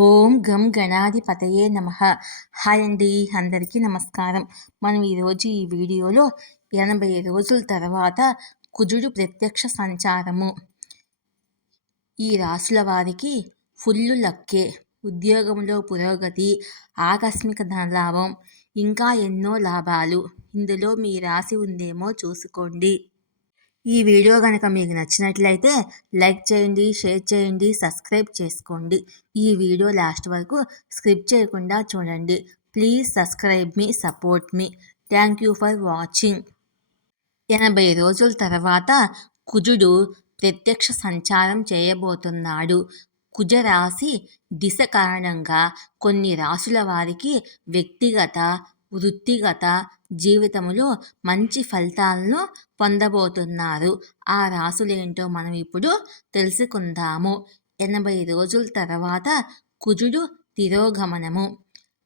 ఓం గం గణాధిపతయే నమః. హాయ్ అండి, అందరికీ నమస్కారం. మనం ఈరోజు ఈ వీడియోలో 80 రోజుల తర్వాత కుజుడు ప్రత్యక్ష సంచారము ఈ రాశుల వారికి ఫుల్లు లక్కే. ఉద్యోగంలో పురోగతి, ఆకస్మిక ధనలాభం, ఇంకా ఎన్నో లాభాలు. ఇందులో మీ రాశి ఉందేమో చూసుకోండి. ఈ వీడియో కనుక మీకు నచ్చినట్లయితే లైక్ చేయండి, షేర్ చేయండి, సబ్స్క్రైబ్ చేసుకోండి. ఈ వీడియో లాస్ట్ వరకు స్కిప్ చేయకుండా చూడండి. Please subscribe me, support me. Thank you for watching. 80 రోజుల తర్వాత కుజుడు ప్రత్యక్ష సంచారం చేయబోతున్నాడు. కుజరాశి దిశ కారణంగా కొన్ని రాశుల వారికి వ్యక్తిగత, వృత్తిగత జీవితంలో మంచి ఫలితాలను పొందబోతున్నారు. ఆ రాశులేంటో మనం ఇప్పుడు తెలుసుకుందాము. 80 రోజుల తర్వాత కుజుడు తిరోగమనము.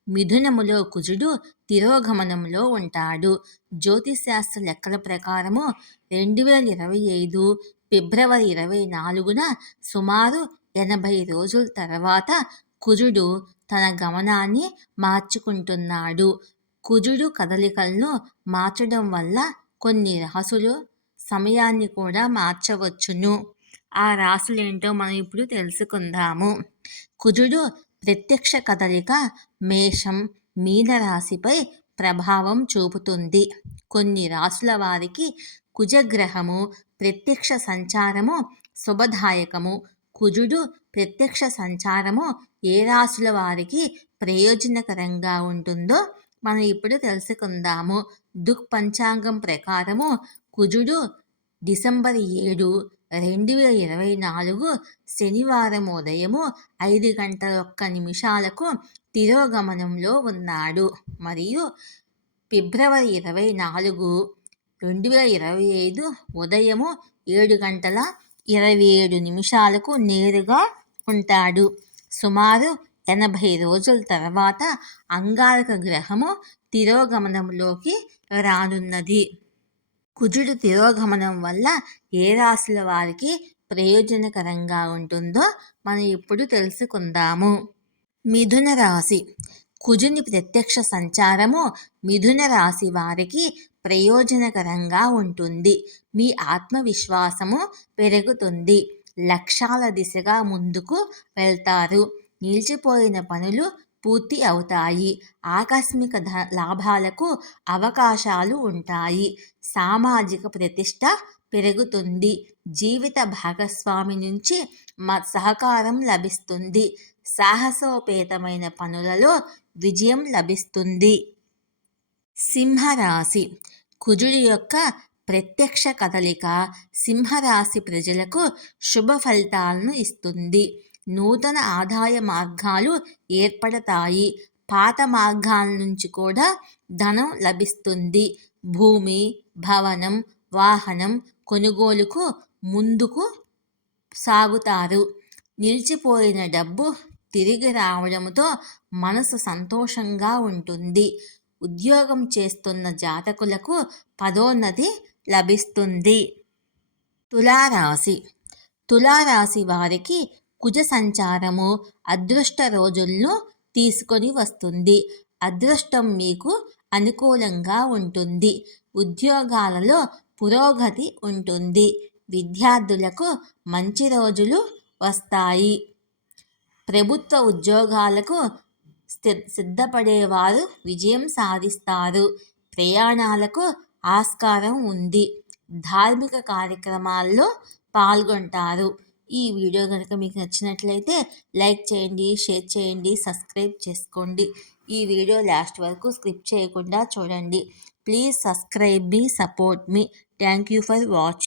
మిథునములో కుజుడు తిరోగమనంలో ఉంటాడు. జ్యోతిశాస్త్ర లెక్కల ప్రకారము 2025 ఫిబ్రవరి 24న సుమారు 80 రోజుల తర్వాత కుజుడు తన గమనాన్ని మార్చుకుంటున్నాడు. కుజుడు కదలికలను మార్చడం వల్ల కొన్ని రాశులు సమయాన్ని కూడా మార్చవచ్చును. ఆ రాశులేంటో మనం ఇప్పుడు తెలుసుకుందాము. కుజుడు ప్రత్యక్ష కదలిక మేషం, మీన రాశిపై ప్రభావం చూపుతుంది. కొన్ని రాశుల వారికి కుజగ్రహము ప్రత్యక్ష సంచారము శుభదాయకము. కుజుడు ప్రత్యక్ష సంచారము ఏ రాశుల వారికి ప్రయోజనకరంగా ఉంటుందో మనం ఇప్పుడు తెలుసుకుందాము. పంచాంగం ప్రకారము కుజుడు డిసెంబర్ 7, 2024 శనివారం ఉదయము 5:01 తిరోగమనంలో ఉన్నాడు. మరియు ఫిబ్రవరి 24, 2025 ఉదయము 7:27 నేరుగా ఉంటాడు. సుమారు 80 రోజుల తర్వాత అంగారక గ్రహము తిరోగమనంలోకి రానున్నది. కుజుడు తిరోగమనం వల్ల ఏ రాశుల వారికి ప్రయోజనకరంగా ఉంటుందో మనం ఇప్పుడు తెలుసుకుందాము. మిథున రాశి. కుజుని ప్రత్యక్ష సంచారము మిథున రాశి వారికి ప్రయోజనకరంగా ఉంటుంది. మీ ఆత్మవిశ్వాసము పెరుగుతుంది. లక్ష్యాల దిశగా ముందుకు వెళ్తారు. నిలిచిపోయిన పనులు పూర్తి అవుతాయి. ఆకస్మిక లాభాలకు అవకాశాలు ఉంటాయి. సామాజిక ప్రతిష్ట పెరుగుతుంది. జీవిత భాగస్వామి నుంచి సహకారం లభిస్తుంది. సాహసోపేతమైన పనులలో విజయం లభిస్తుంది. సింహరాశి. కుజుడి యొక్క ప్రత్యక్ష కదలిక సింహరాశి ప్రజలకు శుభ ఫలితాలను ఇస్తుంది. నూతన ఆదాయ మార్గాలు ఏర్పడతాయి. పాత మార్గాల నుంచి కూడా ధనం లభిస్తుంది. భూమి, భవనం, వాహనం కొనుగోలుకు ముందుకు సాగుతారు. నిలిచిపోయిన డబ్బు తిరిగి రావడంతో మనసు సంతోషంగా ఉంటుంది. ఉద్యోగం చేస్తున్న జాతకులకు పదోన్నతి లభిస్తుంది. తులారాశి. తులారాశి వారికి కుజ సంచారము అదృష్ట రోజులను తీసుకొని వస్తుంది. అదృష్టం మీకు అనుకూలంగా ఉంటుంది. ఉద్యోగాలలో పురోగతి ఉంటుంది. విద్యార్థులకు మంచి రోజులు వస్తాయి. ప్రభుత్వ ఉద్యోగాలకు సిద్ధపడేవారు విజయం సాధిస్తారు. ప్రయాణాలకు ఆస్కారం ఉంది. ధార్మిక కార్యక్రమాల్లో పాల్గొంటారు. ఈ వీడియో కనుక మీకు నచ్చినట్లయితే లైక్ చేయండి, షేర్ చేయండి, సబ్స్క్రైబ్ చేసుకోండి. ఈ వీడియో లాస్ట్ వరకు స్కిప్ చేయకుండా చూడండి. Please subscribe me, support me. Thank you for watching.